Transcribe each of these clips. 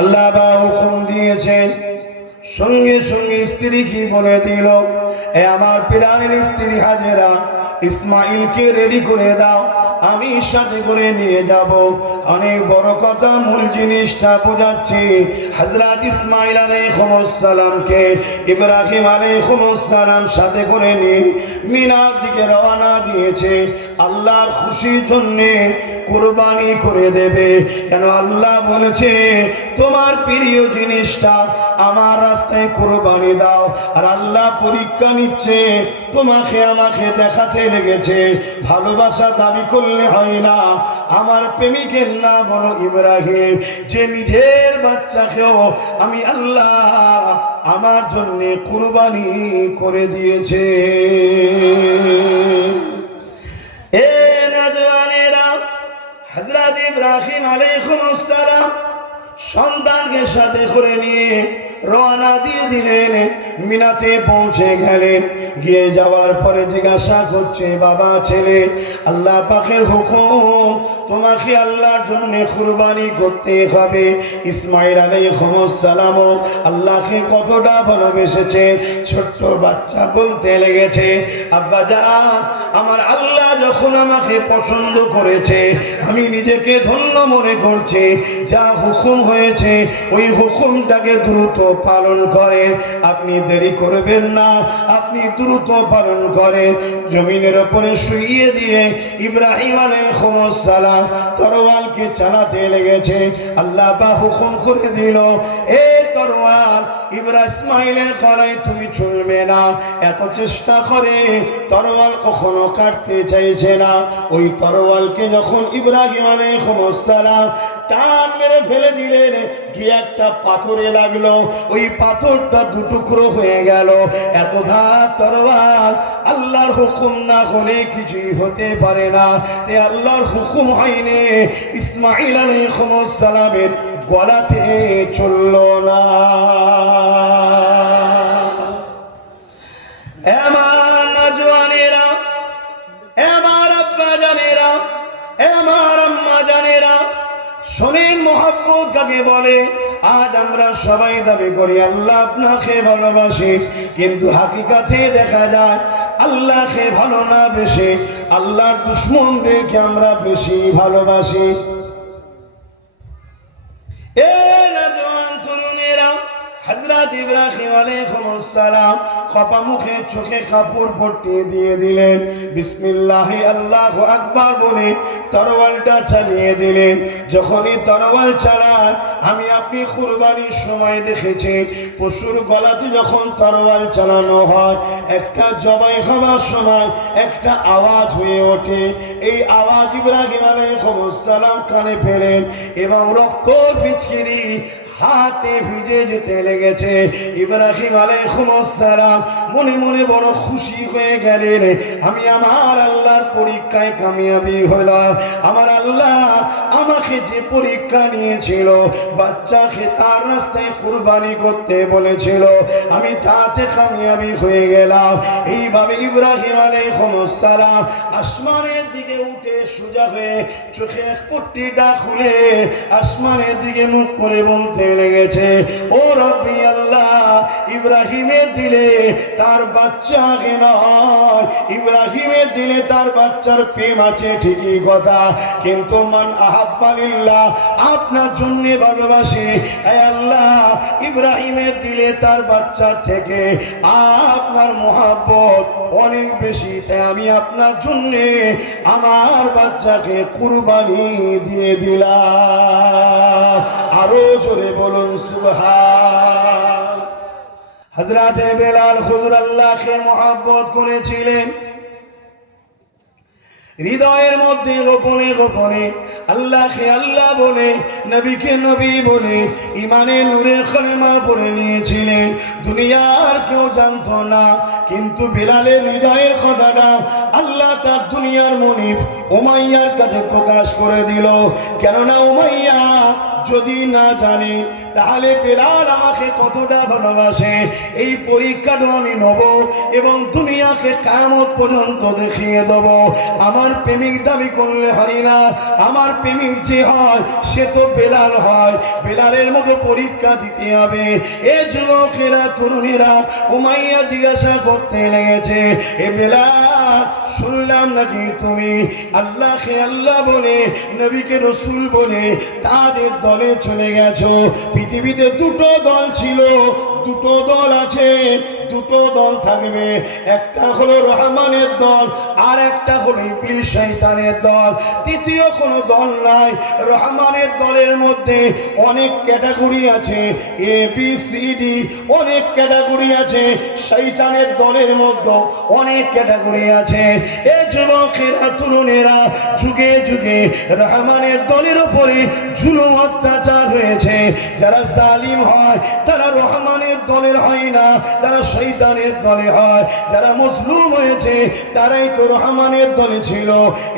আল্লাহ বা হুকুম দিয়েছেন, সঙ্গে সঙ্গে স্ত্রী কি বলে দিল, এ আমার প্রাণের স্ত্রী হাজেরা, ইসমাইলকে রেডি করে দাও, আমি সাথে করে নিয়ে যাব। অনেক বড় কথা, মূল জিনিসটা বোঝাচ্ছি। হযরত ইসমাইল আলাইহিস সালামকে ইব্রাহিম আলাইহিস সালাম সাথে করে নিয়ে মিনার দিকে রওনা দিয়েছে আল্লাহর খুশির জন্য কুরবানি করে দেবে। কেন আল্লাহ বলেছে তোমার প্রিয় জিনিসটা আমার রাস্তায় কুরবানি দাও। আর আল্লাহ পরীক্ষা নিচ্ছে, তোমাকে আমাকে দেখাতে লেগেছে। ভালোবাসা দাবি করলে হয় না। আমার প্রেমিকের নাম হলো ইব্রাহিম, যে নিজের বাচ্চাকেও আমি আল্লাহ আমার জন্য কুরবানি করে দিয়েছে। এ নওজওয়ানেরা, হযরত ইব্রাহিম আলাইহিস সালাম সন্তানকে সাথে করে নিয়ে রওনা দিয়ে দিলেন। মিনাতে পৌঁছে গেলেন। গিয়ে যাওয়ার পরে জিজ্ঞাসা করছে, বাবা ছেলে, আল্লাহ পাকের হুকুম, তোমাকে আল্লাহর জন্য কুরবানি করতে হবে। ইসমাইল আলাইহিস সালাম আল্লাহকে কতটা ভালোবেসেছে। ছোট্ট বাচ্চা বলতে লেগেছে, আব্বা জান, আমার আল্লাহ যখন আমাকে পছন্দ করেছে, আমি নিজেকে ধন্য মনে করছি। যা হুকুম হয়েছে ওই হুকুমটাকে দ্রুত পালন করেন, আপনি দেরি করবেন না, আপনি দ্রুত পালন করেন। জমিনের উপরে শুইয়ে দিয়ে ইব্রাহিম আলাইহিস সালাম তরোয়ালকে চালাতে লেগেছে। আল্লাহ বা হুকুম করে দিল, এ তরোয়াল ইসমাইলের গলায় তুমি চলবে না। এত চেষ্টা করে তরোয়াল কখনো কাটতে চাইছে না। ওই তরোয়ালকে যখন ইব্রাহিম আলাইহিস সালাম টান মেরে ফেলে দিলেন, গিয়ে একটা পাথরে লাগলো। ওই পাথরটা দুটুকরো হয়ে গেল। এত ধার তরোয়াল, আল্লাহর হুকুম না হলে কিছুই হতে পারে না। এ আল্লাহর হুকুম হয়নি, ইসমাইল আলাইহিস সালামের গলাতে চলল না। আমার নওজওয়ানেরা, আমার আব্বা জানেরা, আমার আম্মা জানেরা, শোনেন মোহাব্বত কাকে বলে। আজ আমরা সবাই দাবি করি আল্লাহ আপনাকে ভালোবাসি, কিন্তু হাকিকাতে দেখা যায় আল্লাহকে ভালো না বেশি আল্লাহর দুশমনদেরকে আমরা বেশি ভালোবাসি। এ নওজওয়ান তরুণেরা, হযরত ইব্রাহিম আলাইহিস সালাম খপা মুখে চোখে কাপড় পট্টি দিয়ে দিলেন। বিসমিল্লাহি আল্লাহু আকবার বলে তরোয়ালটা চালিয়ে দিলেন। যখনই তরোয়াল চালান, আমি আপনি কুরবানির সময় দেখেছি পশুর গলাতে যখন তরোয়াল চালানো হয়, একটা জবাই খাবার সময় একটা আওয়াজ হয়ে ওঠে। এই আওয়াজ ইব্রাহিম আলাইহিস সালাম কানে পেলেন এবং রক্ত ফিচকিরি হাতে ভিজে যেতে লেগেছে। ইব্রাহিম আলাইহিস সালাম মনে মনে বড় খুশি হয়ে গেলেন, আমি আমার আল্লাহর পরীক্ষায় কামিয়াবি হলাম। আমার আল্লাহ আমাকে যে পরীক্ষা নিয়েছিল, বাচ্চাকে তার রাস্তায় কুরবানি করতে বলেছিল, আমি তাতে কামিয়াবি হয়ে গেলাম। এইভাবে ইব্রাহিম আলাইহিস সালাম আসমানের দিকে উঠে সোজা হয়ে চোখে পট্টিটা খুলে আসমানের দিকে মুখ করে বলতে লেগেছে, ও রব্বি আল্লাহ, ইব্রাহিমের দিলে তার বাচ্চাকে নয়, ইব্রাহিমের দিলে তার বাচ্চার প্রেম আছে ঠিকই কথা, কিন্তু মান আহাব্বা লিল্লাহ, আপনার জন্য ভালোবাসি। হে আল্লাহ, ইব্রাহিমের দিলে তার বাচ্চার থেকে আপনার মহব্বত অনেক বেশি, তাই আমি আপনার জন্য আমার বাচ্চাকে কুরবানি দিয়ে দিলাম। আরো জোরে বলুন সুবহান। হযরতে বেলাল হুজুর আল্লাহকে মহব্বত করেছিলেন। হৃদয়ের মধ্যে গোপনে গোপনে আল্লাহকে আল্লাহ বলে, নবীকে নবী বলে ইমানের নূরের কলেমা পড়ে নিয়েছিলেন। দুনিয়ার কেউ জানতো না, কিন্তু বেলালের হৃদয়ের কথাটা আল্লাহ তার দুনিয়ার মনিব উমাইয়ার কাছে প্রকাশ করে দিল। কেননা উমাইয়া যদি না জানে তাহলে বেলাল আমাকে কতটা ভালোবাসে এই পরীক্ষাটা আমি নেব এবং দুনিয়াকে কিয়ামত পর্যন্ত দেখিয়ে দেব। আমার প্রেমিক দাবি করলে হয় না, আমার প্রেমিক যে হয় সে তো বেলাল হয়, বেলালের মতো পরীক্ষা দিতে হবে। এ যুবকেরা তরুণীরা উমাইয়া জিজ্ঞাসা করতে লেগেছে, এ বেলাল শুনলাম নাকি তুমি আল্লাহকে আল্লাহ বলে নবীকে রসুল বলে তাদের দলে চলে গেছো। পৃথিবীতে দুটো দল ছিল, দুটো দল আছে, দুটো দল থাকবে, একটা হলো রহমানের দল আর একটা হলো ইবলিস শয়তানের দল, তৃতীয় কোনো দল নাই। রহমানের দলের মধ্যে অনেক ক্যাটাগরি আছে, এ বি সি ডি অনেক ক্যাটাগরি আছে, শয়তানের দলের মধ্যে অনেক ক্যাটাগরি আছে। এই যুবকেরা তরুণেরা যুগে যুগে রহমানের দলের উপরে জুলুম অত্যাচার হয়েছে। যারা জালিম হয় তারা রহমানের দলের হয় না, তারা শয়তানের দলে হয়। যারা মজলুম হয়েছে তারাই তো রহমানের দলে ছিল।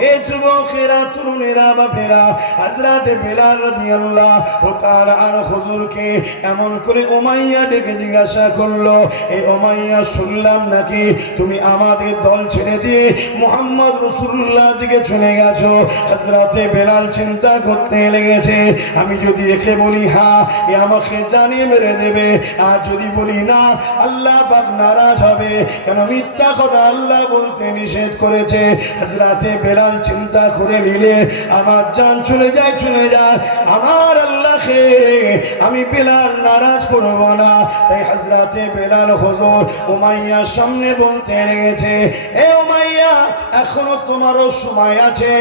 এই যুবকেরা তরুণেরা বাপেরা হযরত বেলাল রাদিয়াল্লাহু তাআলা আনহু হুজুরকে এমন করে উমাইয়া ডেকে জিজ্ঞাসা করলো, এই উমাইয়া শুনলাম নাকি তুমি আমাদের দল ছেড়ে দিয়ে মুহাম্মদ রাসূলুল্লাহ দিকে চলে গেছো। হযরত বেলাল চিন্তা করতে লেগেছে, আমি যদি একে বলি হ্যাঁ এ আমাকে জানিয়ে মেরে দেবে, আর যদি বলি না আল্লাহ পাক নারাজ হবে, কেন মিথ্যা কথা আল্লাহ বলতে নিষেধ করেছে। হযরত বেলাল চিন্তা করে নিলে আমার জান চলে যায়, চলে যায়, আমার আল্লাহকে আমি বেলাল নারাজ করব না। তাই হযরত বেলাল হুজুর উমাইয়ার সামনে বলতে লেগেছে, এ উমাইয়া এখনো তোমারও সময় আছে,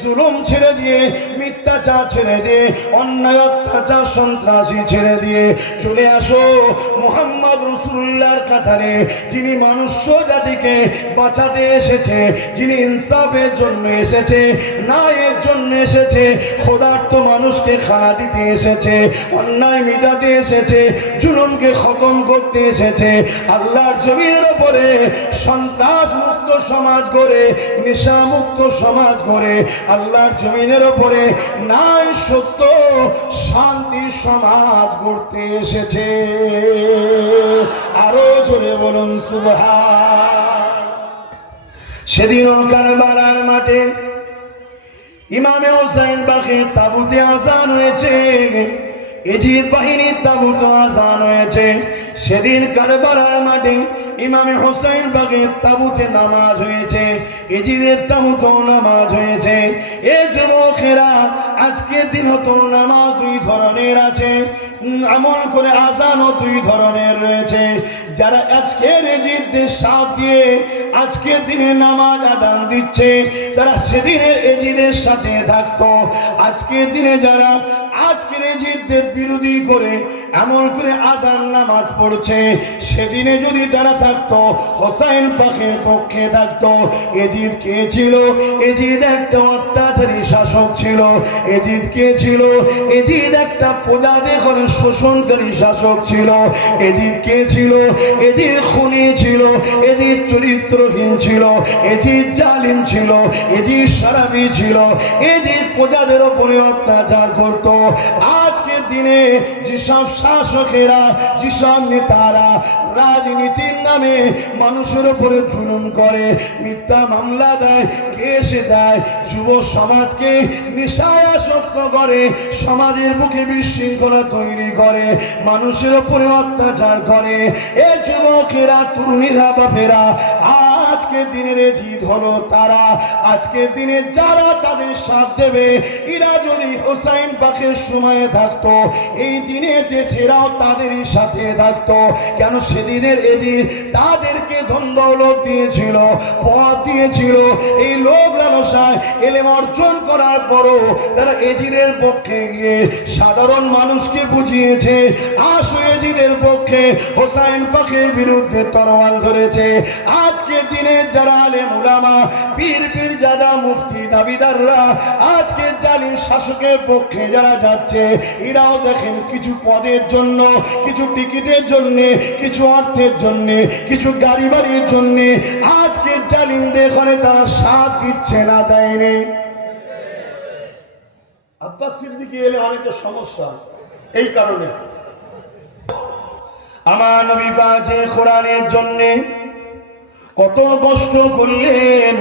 জুলুম ছেড়ে দিয়ে মিথ্যাচার ছেড়ে দিয়ে অন্যায় অত্যাচার সন্ত্রাসী ছেড়ে দিয়ে চলে আসো মুহাম্মদ রাসূলুল্লাহর কাতারে, যিনি মানুষ জাতিকে বাঁচাতে এসেছে, যিনি ইনসাফের জন্য এসেছে, ন্যায়ের জন্য এসেছে, খোদার্থ মানুষকে খানা দিতে এসেছে, অন্যায় মিটাতে এসেছে, জুলুমকে খতম করতে এসেছে, আল্লাহর জমিনের উপরে সন্ত্রাস মুক্ত সমাজ গড়ে, নেশা মুক্ত সমাজ গড়ে, আল্লাহর জমিনের উপরে ন্যায় সত্য শান্তির সমাজ গড়তে এসেছে। আরো জোরে বলুন সুবহান। সেদিনও কারবালার মাঠে ইমামে হুসাইন বাকের তাবুতে আযান হয়েছে, এজিদ বাহিনীর তাবুতে আযান হয়েছে। সেদিন কারবালার মাঠে ইমামে হুসাইন বাকের তাবুতে নামাজ হয়েছে, এজিদের তাবুতেও নামাজ হয়েছে। এ যুবকেরা আজকের দিন তো নামাজ দুই ধরনের আছে, আমল করে আযানও দুই ধরনের রয়েছে। যারা আজকের এজিদের সাথ দিয়ে আজকের দিনে নামাজ আযান দিচ্ছে তারা সেদিনের এজিদের সাথে থাকতো। আজকের দিনে যারা আজকের এজিদের বিরোধী করে এমন করে আযান নামাজ পড়ছে, সেদিনে যদি তারা থাকতো হোসাইন পাকের পক্ষে থাকতো। এজিদ কে ছিল? এজিদ একটা অত্যাচারী শাসক ছিল। এজিদ কে ছিল? এজিদ একটা প্রজাদের ঘরে শোষণকারী শাসক ছিল। এজিদ কে ছিল? এজিদ খুনি ছিল, এজিদ চরিত্রহীন ছিল, এজিদ জালিম ছিল, এজিদ শারাবি ছিল, এজিদ প্রজাদের উপরে অত্যাচার করত। আজকের দিনে যেসব শাসকেরা, যেসব নেতারা রাজনীতির নামে মানুষের উপরে জুলুম করে, মিথ্যা মামলা দেয়, কেস দেয়, যুব সমাজকে নেশায় আসক্ত করে, সমাজের বুকে বিশৃঙ্খলা তৈরি করে, মানুষের উপরে অত্যাচার করে, এই যুবকেরা তরুণীরা বাপেরা আজকের দিনের জিদ হলো তারা। আজকের দিনে যারা তাদের সাথ দেবে এরা যদি হোসাইন পাকের সময়ে থাকতো, এই দিনে দেশেরাও তাদেরই সাথে থাকতো। কেন? সেদিনের এজিদ তাদেরকে ধন দৌলত দিয়েছিল, পদ দিয়েছিল। এই লোভ লালসায় এলেম অর্জন করার পরও তারা এজিদের পক্ষে গিয়ে সাধারণ মানুষকে বুঝিয়েছে, আসো এজিদের পক্ষে, হোসাইন পাকের বিরুদ্ধে তরোয়াল ধরেছে। আজকের দিনে যারা আলেম উলামা, পীর পীরজাদা, মুফতি, দাবিদাররা আজকের জালিম শাসকের পক্ষে যারা যাচ্ছে, এরাও দেখেন কিছু পদের জন্য, কিছু টিকিটের জন্য, কিছু অর্থের জন্য, কিছু গাড়ি বাড়ির জন্য আজকের জালিম জালিমদের ঘরে তারা সাথ দিচ্ছে না, দেয়নি। আব্বাস সিদ্দিকী এলে অনেকটা সমস্যা এই কারণে। আমার নবী পাক যে কোরআনের জন্য কত কষ্ট করলেন,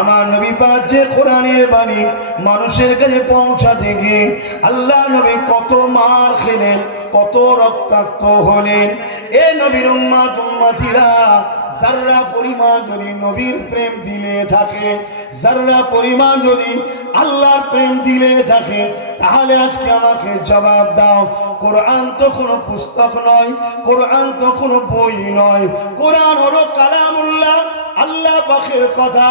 আমার নবী পাক যে কোরআনের বাণী মানুষের কাছে পৌঁছাতে গিয়ে আল্লাহ নবী কত মার খেলেন, কত রক্তাক্ত হলেন। এ নবীর উম্মতিরা যারা পরিমাণ যদি নবীর প্রেম দিলে থাকে, যারা পরিমাণ যদি আল্লাহর প্রেম দিলে থাকে, তাহলে আজকে আমাকে জবাব দাও, কোরআন তো কোনো পুস্তক নয়, কোরআন তো কোনো বই নয়, কোরআন হলো কালামুল্লাহ, আল্লাহ পাকের কথা।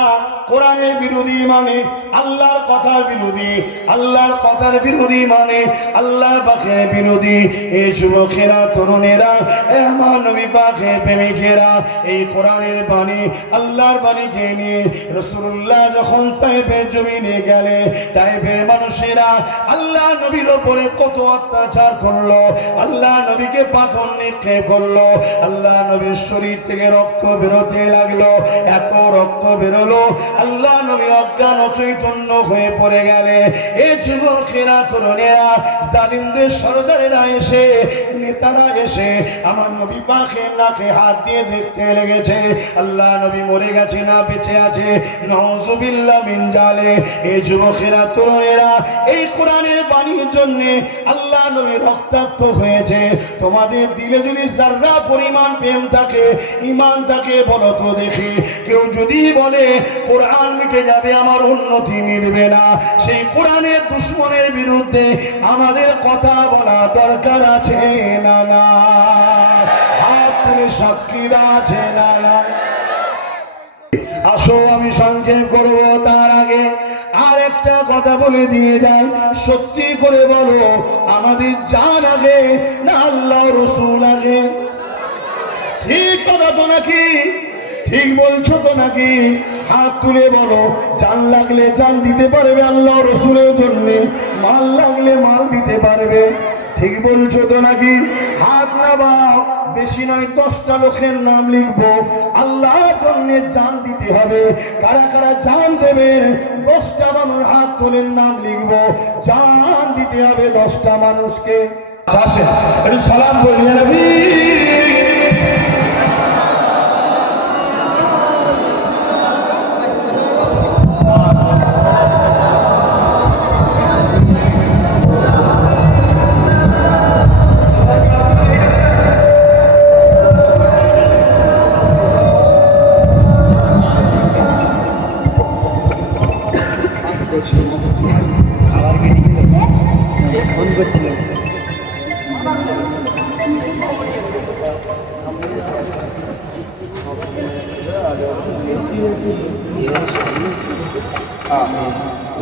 কোরআনের বিরোধী মানে আল্লাহর কথার বিরোধী, আল্লাহর কথার বিরোধী মানে আল্লাহ পাকের বিরোধী। এই যুবকেরা, তরুণেরা, আমার নবী পাকের প্রেমিকেরা, এই কোরআনের বাণী, আল্লাহর বাণীকে নিয়ে রাসূলুল্লাহ যখন তায়েফের জমিনে গেলে, তায়েফের মানুষেরা আল্লাহ নবীর উপরে কত অত্যাচার করলো, আল্লাহ নবীকে পাথর নিক্ষেপ করলো, আল্লাহ নবীর শরীর থেকে রক্ত বেরোতে লাগলো, এত রক্ত বেরোলো, আল্লাহ নবী অজ্ঞান অচৈতন্য হয়ে পড়ে গেলে। এই যুবকেরা, তরুণেরা, জালিমদের সরদারেরা এসে, নেতারা এসে আমার নবী পাকের নাকে হাত দিয়ে দেখতে লেগেছে আল্লাহ নবী মরে গেছে না বেঁচে আছে, নাউযুবিল্লাহ মিন জালে। এই যুবকেরা, তরুণেরা, এই কোরআনের বাণীর জন্য আল্লাহ নবী রক্তাক্ত হয়েছে। তোমাদের দিলে যদি যারা পরিমাণ প্রেম থাকে, ঈমান থাকে, বলো তো দেখি। কেউ যদি বলে কোরআন মিটে যাবে, আমার উন্নতি মিলবে না, সেই কোরআনের দুশমনের বিরুদ্ধে আমাদের কথা বলা দরকার আছে না? না, হাত তুলে সাক্ষীরা আছে না? না। আসো আমি সংক্ষেপ করব, তার আগে আর একটা কথা বলে দিয়ে যাই। সত্যি করে বলো, আমাদের জান আগে না আল্লাহ রাসূল আগে? ঠিক কথা তো নাকি? ঠিক বলছো তো নাকি? হাত তুলে বলো। জান লাগলে জান দিতে পারবে আল্লাহ রাসূলের জন্য, মাল লাগলে মাল দিতে পারবে। ঠিক বলছো তো নাকি? হাত নামাও, বেশি নয় 10টা লোকের নাম লিখবো, আল্লাহর জন্য জান দিতে হবে। কারা কারা জান দেবেন? 10টা মানুষ হাত তোলেন, নাম লিখবো। জান দিতে হবে 10টা মানুষকে। আসেন একটু সালাম বলি নবী।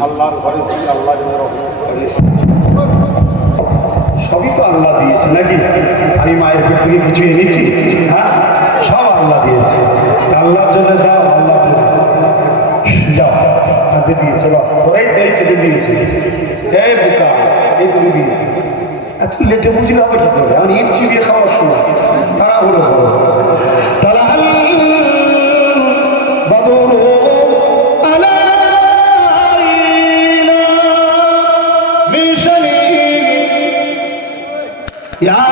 আল্লাহর ঘরে আল্লাহ সবই তো আল্লাহ দিয়েছে নাকি? আমি মায়ের পেট থেকে কিছু এনেছি? হ্যাঁ, সব আল্লাহ দিয়েছে। আল্লাহর জন্য যাও, আল্লাহ যাও, হাতে দিয়েছে, ওরাই তো এই কেটে দিয়েছে। এই বোকা, এই তুলে দিয়েছে। এত লেটে বুঝলে হবে কি করে? আমি ইট চিবিয়ে খাওয়ার সময় তারা হলো বলো তারা يا